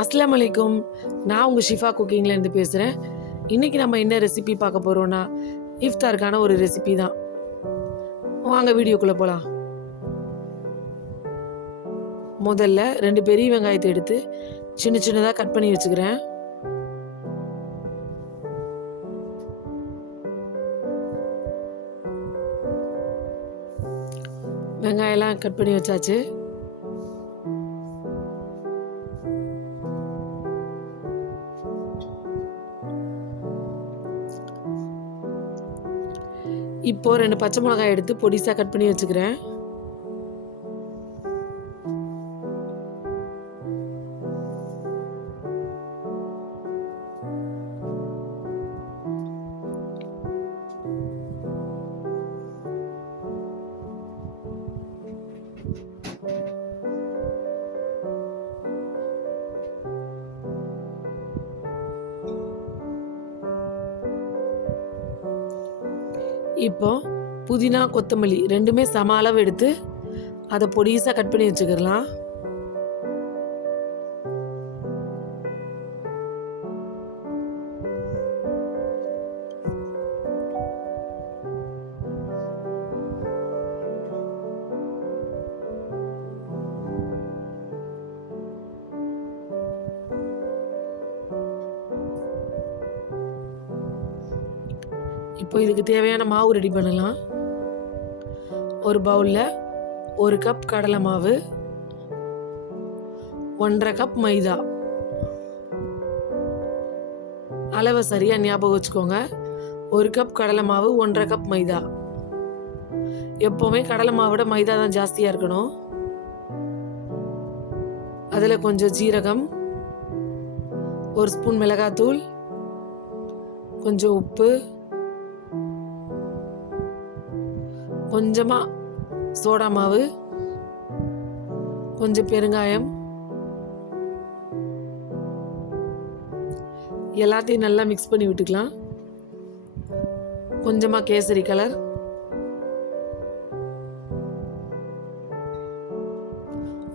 அஸ்ஸலாமு அலைக்கும். நான் உங்கள் ஷிஃபா குக்கிங்லேருந்து பேசுகிறேன். இன்றைக்கி நம்ம என்ன ரெசிபி பார்க்க போகிறோன்னா, இஃப்தாருக்கான ஒரு ரெசிபி தான். வாங்க வீடியோக்குள்ளே போகலாம். முதல்ல 2 பெரிய வெங்காயத்தை எடுத்து சின்ன சின்னதாக கட் பண்ணி வச்சுக்கிறேன். வெங்காயம்லாம் கட் பண்ணி வச்சாச்சு. இப்போ 2 பச்சை மிளகாய் எடுத்து பொடிசாக கட் பண்ணி வச்சுக்கிறேன். இப்போ புதினா கொத்தமல்லி ரெண்டுமே சம அளவு எடுத்து அதை பொடிசாக கட் பண்ணி வச்சுக்கலாம். இப்போ இதுக்கு தேவையான மாவு ரெடி பண்ணலாம். ஒரு பவுலில் 1 கப் கடலை மாவு, 1.5 கப் மைதா. அளவை சரியாக ஞாபகம் வச்சுக்கோங்க. 1 கப் கடலை மாவு, 1.5 கப் மைதா. எப்போவுமே கடலை மாவை விட மைதா தான் ஜாஸ்தியாக இருக்கணும். அதில் கொஞ்சம் ஜீரகம், 1 ஸ்பூன் மிளகாத்தூள், கொஞ்சம் உப்பு, கொஞ்சமாக சோடா மாவு, கொஞ்சம் பெருங்காயம், எல்லாத்தையும் நல்லா மிக்ஸ் பண்ணி விட்டுக்கலாம். கொஞ்சமாக கேசரி கலர்,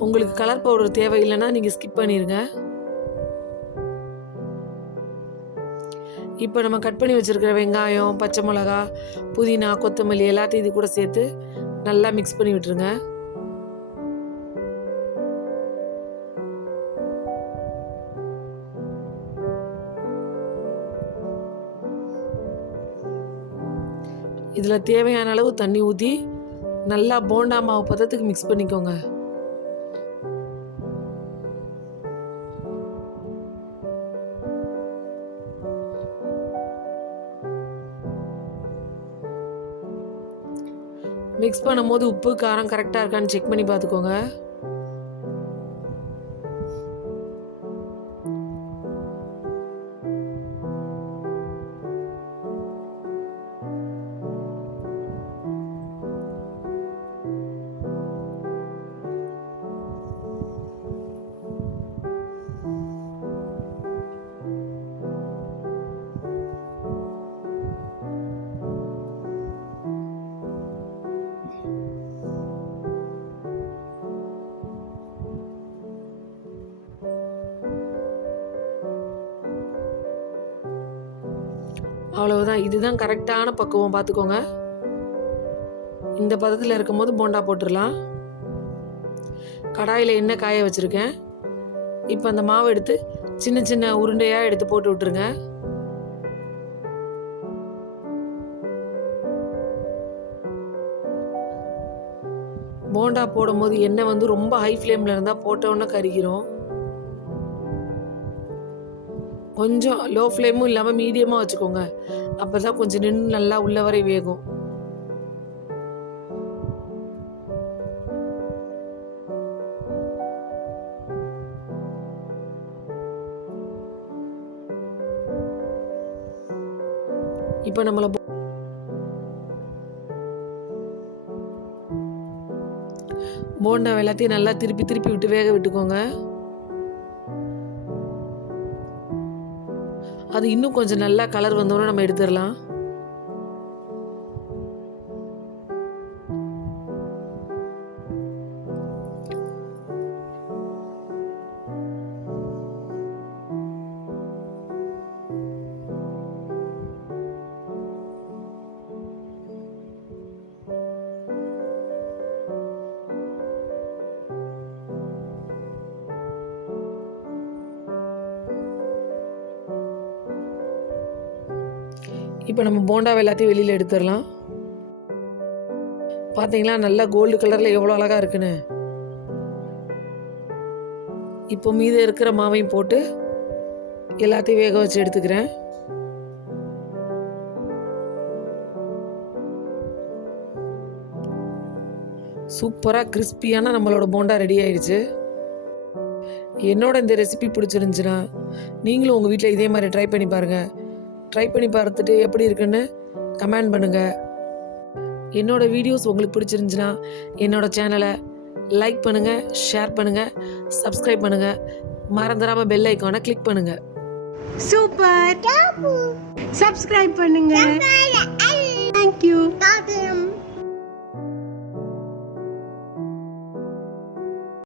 உங்களுக்கு கலர் பவுடர் தேவையில்லைன்னா நீங்கள் ஸ்கிப் பண்ணிடுங்க. இப்போ நம்ம கட் பண்ணி வச்சுருக்கிற வெங்காயம், பச்சை மிளகா, புதினா, கொத்தமல்லி எல்லாத்தையும் இது கூட சேர்த்து நல்லா மிக்ஸ் பண்ணி விட்டுருங்க. இதில் தேவையான அளவு தண்ணி ஊற்றி நல்லா போண்டா மாவு பதத்துக்கு மிக்ஸ் பண்ணிக்கோங்க. மிக்ஸ் பண்ணும்போது உப்பு காரம் கரெக்டாக இருக்கான்னு செக் பண்ணி பார்த்துக்கோங்க. அவ்வளவுதான், இதுதான் கரெக்டான பக்குவம் பார்த்துக்கோங்க. இந்த பதத்தில் இருக்கும்போது போண்டா போட்டுடலாம். கடாயில் எண்ணெய் காய வச்சுருக்கேன். இப்போ அந்த மாவு எடுத்து சின்ன சின்ன உருண்டையாக எடுத்து போட்டு விட்டுருங்க. போண்டா போடும்போது எண்ணெய் வந்து ரொம்ப ஹை ஃப்ளேமில் இருந்தால் போட்டோன்னே கருகிரும். கொஞ்சம் லோ ஃப்ளேமும் இல்லாமல் மீடியமாக வச்சுக்கோங்க. அப்போ தான் கொஞ்சம் நின்று நல்லா உள்ள வரை வேகும். இப்போ நம்மளை போண்டா எல்லாத்தையும் நல்லா திருப்பி திருப்பி விட்டு வேக விட்டுக்கோங்க. அது இன்னும் கொஞ்சம் நல்லா கலர் வந்தோன்னே நம்ம எடுத்துடலாம். இப்போ நம்ம போண்டாவை எல்லாத்தையும் வெளியில் எடுத்துடலாம். பார்த்தீங்களா நல்லா கோல்டு கலரில் எவ்வளோ அழகாக இருக்குன்னு. இப்போ மீது இருக்கிற மாவையும் போட்டு எல்லாத்தையும் வேக வச்சு எடுத்துக்கிறேன். சூப்பராக கிறிஸ்பியான நம்மளோட போண்டா ரெடி ஆயிடுச்சு. என்னோட இந்த ரெசிபி பிடிச்சிருந்துச்சுன்னா நீங்களும் உங்கள் வீட்டில் இதே மாதிரி ட்ரை பண்ணி பாருங்கள். ட்ரை பண்ணி பார்த்துட்டு எப்படி இருக்குன்னு கமெண்ட் பண்ணுங்கள். என்னோட வீடியோஸ் உங்களுக்கு பிடிச்சிருந்துச்சுன்னா என்னோட சேனலை லைக் பண்ணுங்கள், ஷேர் பண்ணுங்கள், சப்ஸ்கிரைப் பண்ணுங்கள். மறந்துடாமல் பெல் ஐக்கானை கிளிக் பண்ணுங்கள். சூப்பர். சப்ஸ்கிரைப் பண்ணுங்க. தேங்க்யூ.